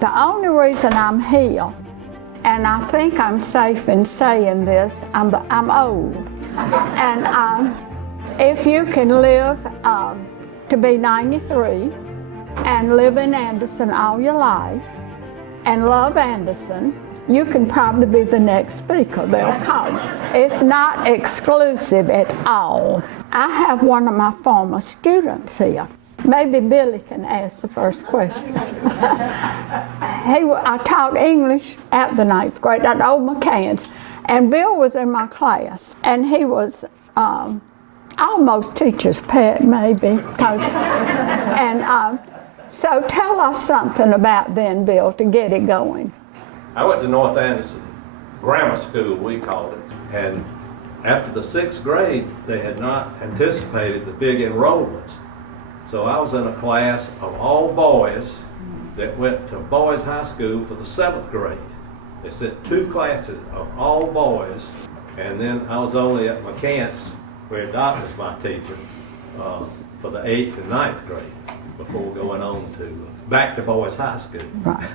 The only reason I'm here, and I think I'm safe in saying this, I'm old. And if you can live to be 93 and live in Anderson all your life and love Anderson, you can probably be the next speaker they'll call you. It's not exclusive at all. I have one of my former students here. Maybe Billy can ask the first question. I taught English at the 9th grade at Old McCann's, and Bill was in my class, and he was almost teacher's pet, maybe. So tell us something about then, Bill, to get it going. I went to North Anderson Grammar School, we called it, and after the 6th grade, they had not anticipated the big enrollments. So I was in a class of all boys that went to boys' high school for the 7th grade. They said 2 classes of all boys, and then I was only at McCants, where Doc was my teacher, for the 8th and 9th grade before going on to back to boys' high school. Right.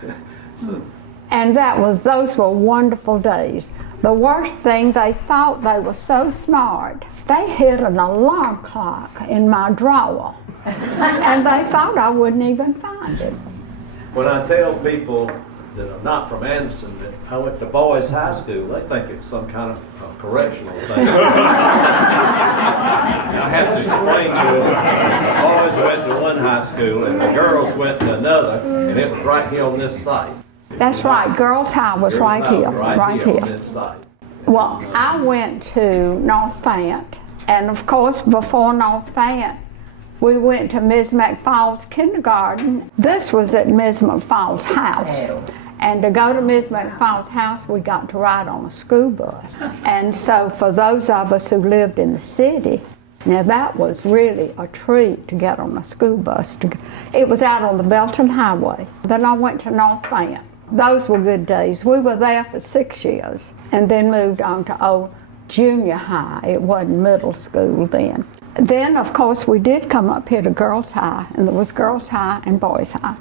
And those were wonderful days. The worst thing, they thought they were so smart. They hid an alarm clock in my drawer, and they thought I wouldn't even find it. When I tell people that are not from Anderson that I went to boys' high school, they think it's some kind of correctional thing. I have to explain to them, the boys went to one high school and the girls went to another, and it was right here on this site. That's right, Girls' High was right here. Right here on this site. Well, I went to North Fant, and of course, before North Fant, we went to Ms. McFall's kindergarten. This was at Ms. McFall's house. And to go to Ms. McFall's house, we got to ride on a school bus. And so for those of us who lived in the city, now that was really a treat to get on a school bus. It was out on the Belton Highway. Then I went to North Fant. Those were good days. We were there for 6 years and then moved on to old junior high. It wasn't middle school then. Then, of course, we did come up here to Girls' High, and there was Girls' High and Boys' High.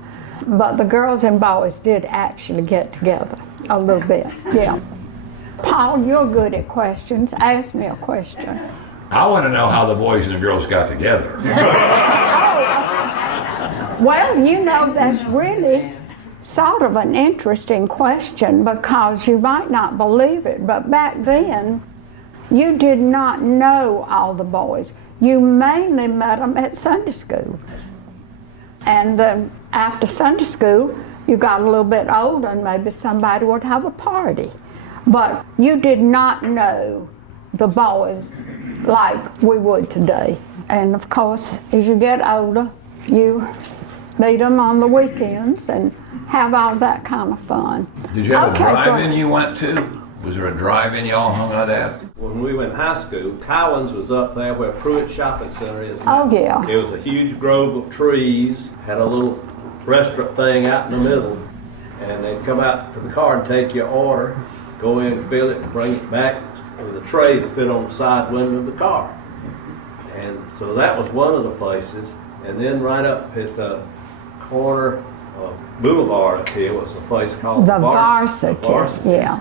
But the girls and boys did actually get together a little bit, yeah. Paul, you're good at questions. Ask me a question. I want to know how the boys and the girls got together. Well, you know, that's really sort of an interesting question, because you might not believe it, but back then, you did not know all the boys. You mainly met them at Sunday school. And then after Sunday school, you got a little bit older and maybe somebody would have a party. But you did not know the boys like we would today. And of course, as you get older, you meet them on the weekends and have all that kind of fun. Did you have a drive-in you went to? Was there a drive-in y'all hung out at? When we went in high school, Collins was up there where Pruitt Shopping Center is now. Oh, yeah. It was a huge grove of trees, had a little restaurant thing out in the middle, and they'd come out to the car and take your order, go in, fill it, and bring it back with a tray to fit on the side window of the car. And so that was one of the places. And then right up at the corner of Boulevard up here was a place called the Varsity. Yeah.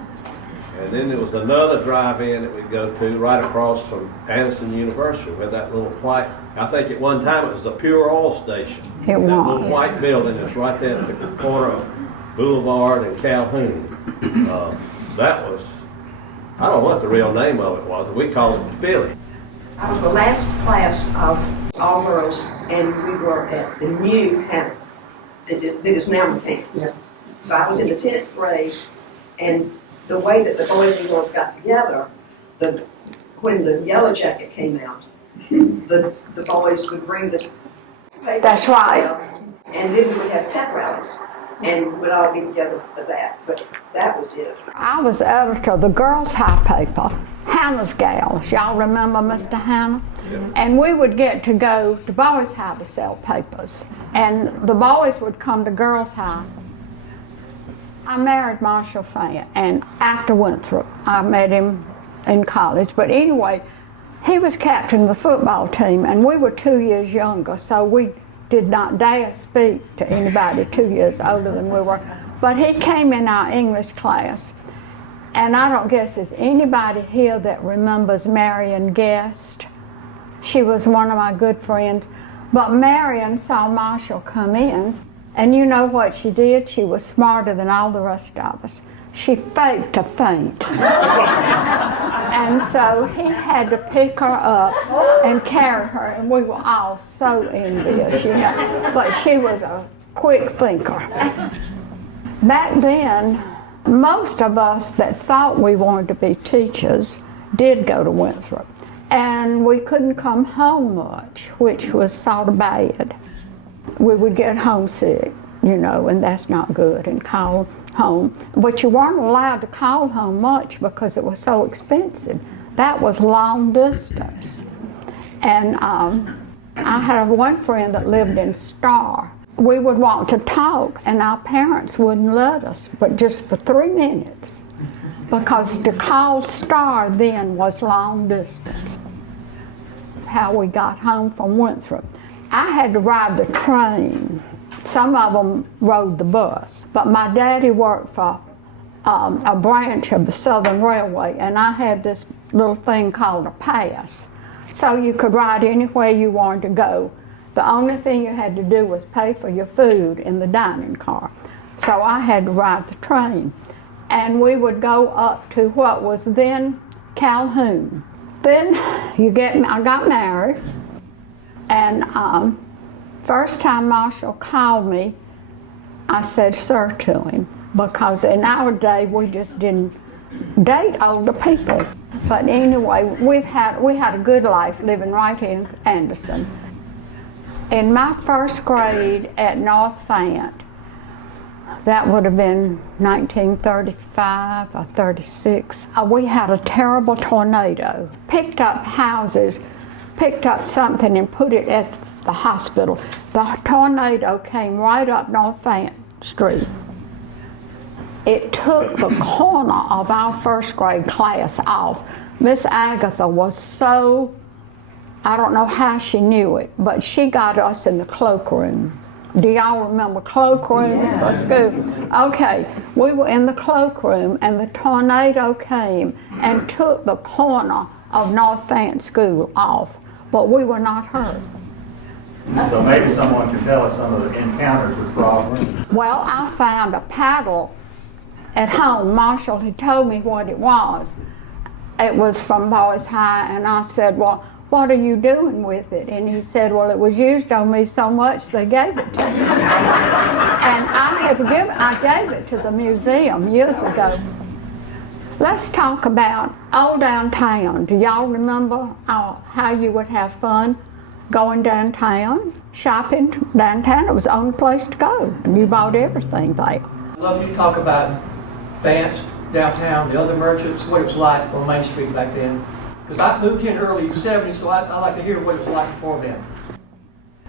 And then there was another drive-in that we'd go to right across from Anderson University, where that little white, I think at one time it was a pure oil station. It was. That little white building that's right there at the corner of Boulevard and Calhoun. That was, I don't know what the real name of it was, but we called it the Philly. I was the last class of all girls, and we were at the new Hannah, that is now McCann. Yeah. So I was in the 10th grade, and the way that the boys and girls got together, when the Yellow Jacket came out, the boys would bring the paper. That's right. And then we would have pep rallies, and we'd all be together for that. But that was it. I was editor of the Girls' High paper, Hannah's Gals. Y'all remember Mr. Hannah? Yeah. And we would get to go to Boys' High to sell papers. And the boys would come to Girls' High. I married Marshall Fant, and after Winthrop, I met him in college. But anyway, he was captain of the football team, and we were 2 years younger, so we did not dare speak to anybody 2 years older than we were. But he came in our English class, and I don't guess there's anybody here that remembers Marion Guest. She was one of my good friends. But Marion saw Marshall come in, and you know what she did? She was smarter than all the rest of us. She faked a faint. And so he had to pick her up and carry her, and we were all so envious, you know. But she was a quick thinker. Back then, most of us that thought we wanted to be teachers did go to Winthrop. And we couldn't come home much, which was sort of bad. We would get homesick, you know, and that's not good, and call home. But you weren't allowed to call home much because it was so expensive. That was long distance. And I had one friend that lived in Star. We would want to talk, and our parents wouldn't let us, but just for 3 minutes. Because to call Star then was long distance. How we got home from Winthrop. I had to ride the train. Some of them rode the bus. But my daddy worked for a branch of the Southern Railway, and I had this little thing called a pass. So you could ride anywhere you wanted to go. The only thing you had to do was pay for your food in the dining car. So I had to ride the train. And we would go up to what was then Calhoun. Then I got married, and first time Marshall called me, I said sir to him, because in our day we just didn't date older people. But anyway, we had a good life living right here in Anderson. In my first grade at North Fant, that would have been 1935 or 36. We had a terrible tornado. Picked up houses, picked up something and put it at the hospital. The tornado came right up North Fant Street. It took the corner of our first grade class off. Miss Agatha was so, I don't know how she knew it, but she got us in the cloakroom. Do y'all remember cloakrooms for school? Okay, we were in the cloakroom, and the tornado came and took the corner of North Fant School off, but we were not hurt. So maybe someone could tell us some of the encounters with frog rings. Well, I found a paddle at home. Marshall had told me what it was. It was from Boys High, and I said, well, what are you doing with it? And he said, well, it was used on me so much they gave it to me. And I gave it to the museum years ago. Let's talk about old downtown. Do y'all remember how you would have fun going downtown, shopping downtown? It was the only place to go, and you bought everything there. I love you to talk about Fant's downtown, the other merchants, what it was like on Main Street back then. Because I moved here in the early 70s, so I like to hear what it was like before then.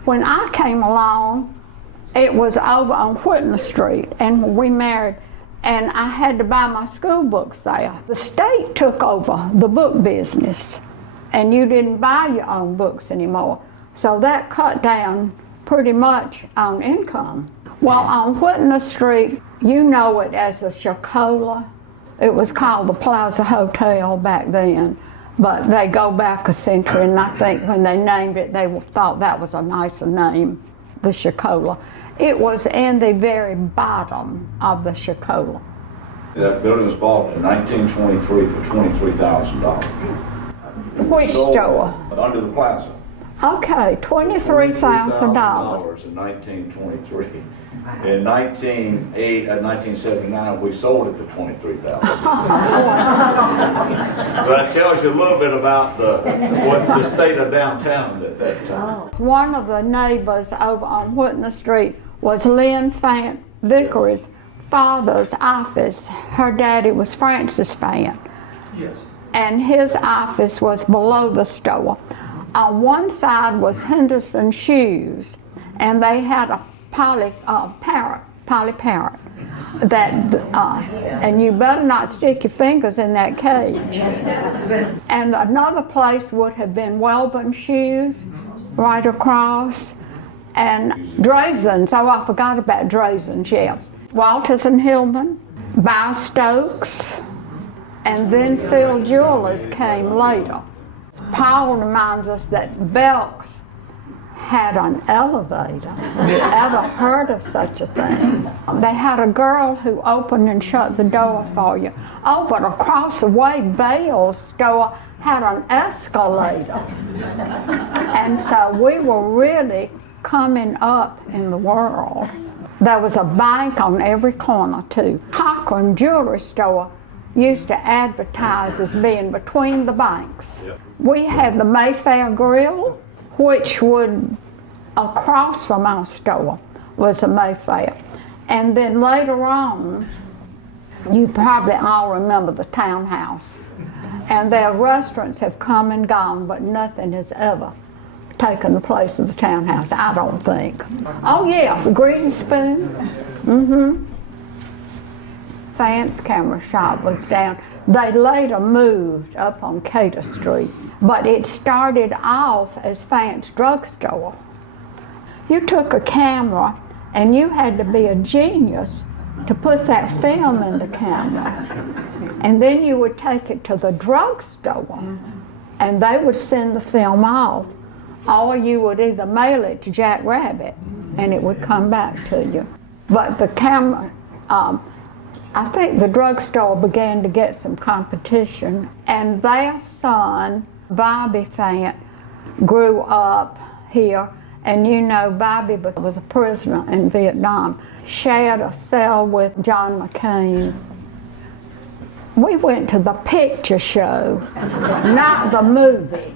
When I came along, it was over on Whitney Street, and we married, and I had to buy my school books there. The state took over the book business, and you didn't buy your own books anymore. So that cut down pretty much on income. Well, on Whitney Street, you know it as the Shakola. It was called the Plaza Hotel back then. But they go back a century, and I think when they named it, they thought that was a nicer name, the Shakola. It was in the very bottom of the Shakola. That building was bought in 1923 for $23,000. Which store? Under the plaza. Okay, $23,000. In 1923. In 1979, we sold it for $23,000. So that tells you a little bit about the state of downtown at that time. One of the neighbors over on Whitney Street was Lynn Fant Vickery's father's office. Her daddy was Francis Fant. Yes. And his office was below the store. On one side was Henderson Shoes, and they had a Polly Parrot, that, and you better not stick your fingers in that cage. And another place would have been Welborn Shoes, right across, and Drazen's. Oh, I forgot about Drazen's, yeah. Walters and Hillman, By Stokes, and then Phil Jewelers came later. Paul reminds us that Belk's had an elevator. Have you ever heard of such a thing? They had a girl who opened and shut the door for you. Oh, but across the way, Bale's store had an escalator. And so we were really coming up in the world. There was a bank on every corner too. Cochran Jewelry Store used to advertise as being between the banks. Yep. We had the Mayfair Grill, which would, across from our store, was a Mayfair. And then later on, you probably all remember the Townhouse. And their restaurants have come and gone, but nothing has ever taken the place of the Townhouse, I don't think. Oh yeah, the Greasy Spoon. Fant's camera shop was down. They later moved up on Cater Street, but it started off as Fant's drugstore. You took a camera and you had to be a genius to put that film in the camera. And then you would take it to the drugstore and they would send the film off, or you would either mail it to Jack Rabbit and it would come back to you. But the camera, I think the drugstore began to get some competition, and their son, Bobby Fant, grew up here. And you know, Bobby was a prisoner in Vietnam, shared a cell with John McCain. We went to the picture show, not the movie.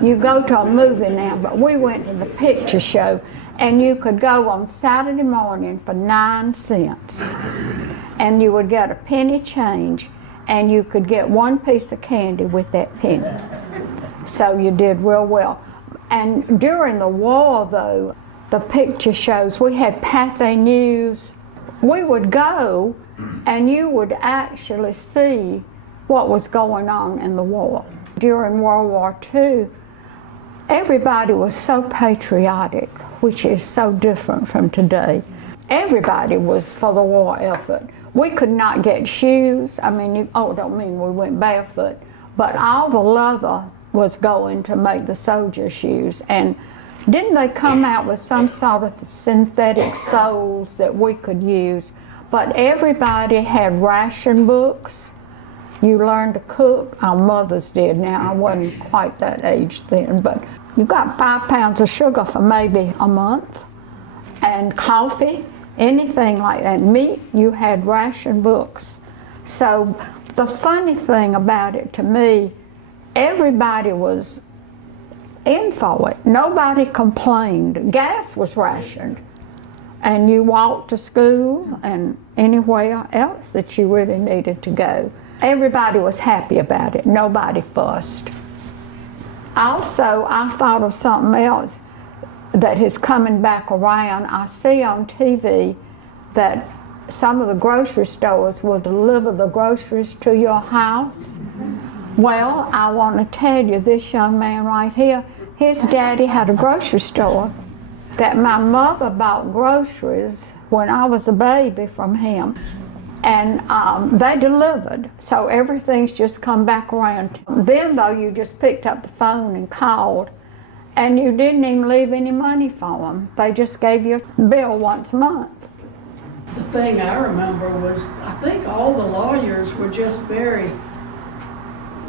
You go to a movie now, but we went to the picture show, and you could go on Saturday morning for 9 cents. And you would get a penny change, and you could get 1 piece of candy with that penny. So you did real well. And during the war, though, the picture shows, we had Pathé News. We would go, and you would actually see what was going on in the war. During World War II, everybody was so patriotic, which is so different from today. Everybody was for the war effort. We could not get shoes. I mean, don't mean we went barefoot, but all the leather was going to make the soldier shoes. And didn't they come out with some sort of synthetic soles that we could use? But everybody had ration books. You learned to cook. Our mothers did. Now, I wasn't quite that age then, but you got 5 pounds of sugar for maybe a month, and coffee, anything like that. Meat, you had ration books. So the funny thing about it to me, everybody was in for it. Nobody complained. Gas was rationed. And you walked to school and anywhere else that you really needed to go. Everybody was happy about it. Nobody fussed. Also, I thought of something else that is coming back around. I see on TV that some of the grocery stores will deliver the groceries to your house. Well, I want to tell you, this young man right here, his daddy had a grocery store that my mother bought groceries when I was a baby from him. And they delivered, so everything's just come back around. Then, though, you just picked up the phone and called, and you didn't even leave any money for them. They just gave you a bill once a month. The thing I remember was, I think all the lawyers were just very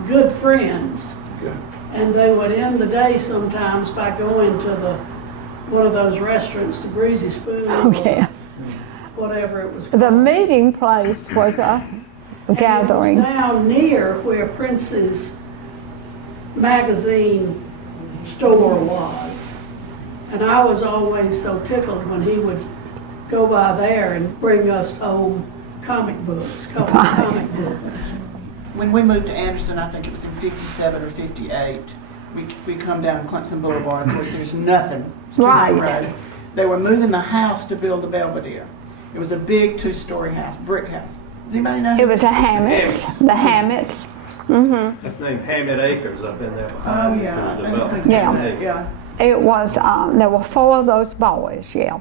good friends. Good. And they would end the day sometimes by going to one of those restaurants, the Greasy Spoon. Oh, yeah. Whatever it was called. The meeting place was a gathering. And it was now near where Prince's magazine store was. And I was always so tickled when he would go by there and bring us old comic books, comic books. When we moved to Anderson, I think it was in 57 or 58, we come down Clemson Boulevard. Of course, there's nothing. Right. Road. They were moving the house to build a Belvedere. It was a big 2-story house, brick house. Does anybody know? It was a Hammett's, the Hammett's. Mm-hmm. That's named Hammett Acres up in there Oh, behind. yeah. The development. Yeah. Hammett Acres. Yeah. It was, there were 4 of those boys, yeah.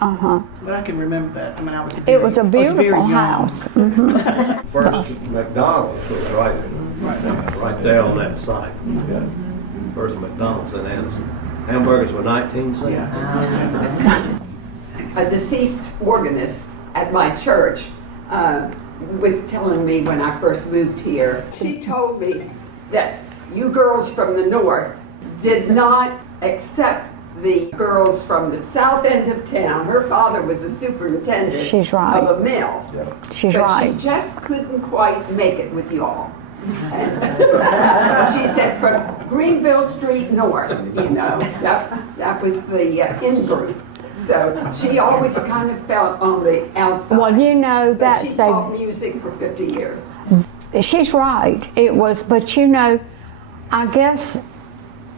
Uh-huh. But I can remember that. I mean, I was. It was a I was very beautiful young. house. Mhm. First McDonald's was right there on that site. First McDonald's in Anderson. Hamburgers were 19 cents. A deceased organist at my church was telling me when I first moved here, she told me that you girls from the north did not accept the girls from the south end of town. Her father was a superintendent She's right. of a mill. She's but right. she just couldn't quite make it with y'all. She said from Greenville Street North, that was the in group. So she always kind of felt on the outside. Well, you know, But that's she taught music for 50 years. she's right. It was, but you know, I guess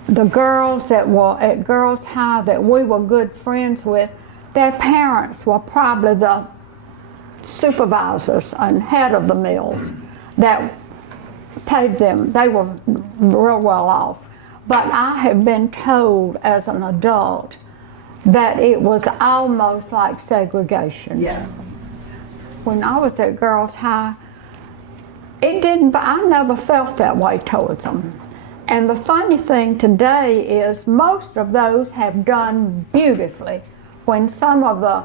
the girls that were at Girls High that we were good friends with, their parents were probably the supervisors and head of the mills that paid them. They were real well off. But I have been told as an adult that it was almost like segregation. Yeah. When I was at Girls High, I never felt that way towards them. And the funny thing today is most of those have done beautifully when some of the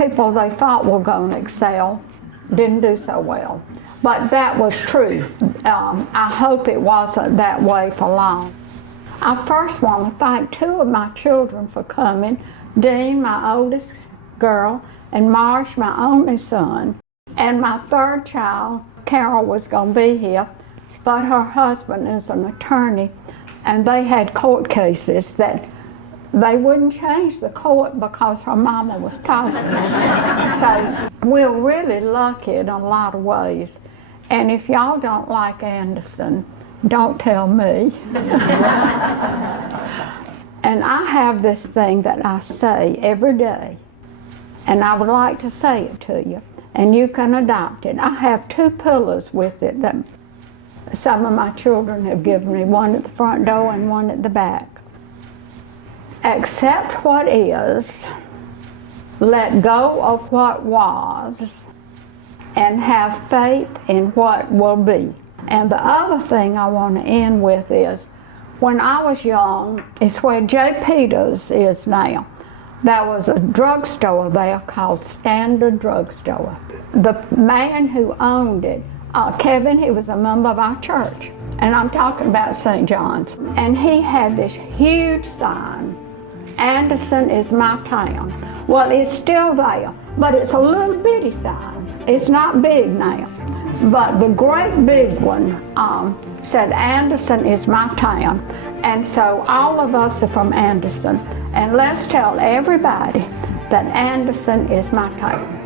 people they thought were going to excel didn't do so well. But that was true. I hope it wasn't that way for long. I first want to thank 2 of my children for coming, Dean, my oldest girl, and Marsh, my only son. And my 3rd child, Carol, was going to be here, but her husband is an attorney, and they had court cases that they wouldn't change the court because her mama was talking. So we're really lucky in a lot of ways. And if y'all don't like Anderson, don't tell me. And I have this thing that I say every day, and I would like to say it to you, and you can adopt it. I have 2 pillows with it that some of my children have given me, one at the front door and one at the back. Accept what is, let go of what was, and have faith in what will be. And the other thing I want to end with is, when I was young, it's where J. Peters is now. There was a drugstore there called Standard Drugstore. The man who owned it, Kevin, he was a member of our church. And I'm talking about St. John's. And he had this huge sign, Anderson is my town. Well, it's still there, but it's a little bitty sign. It's not big now. But the great big one said, Anderson is my town. And so all of us are from Anderson. And let's tell everybody that Anderson is my town.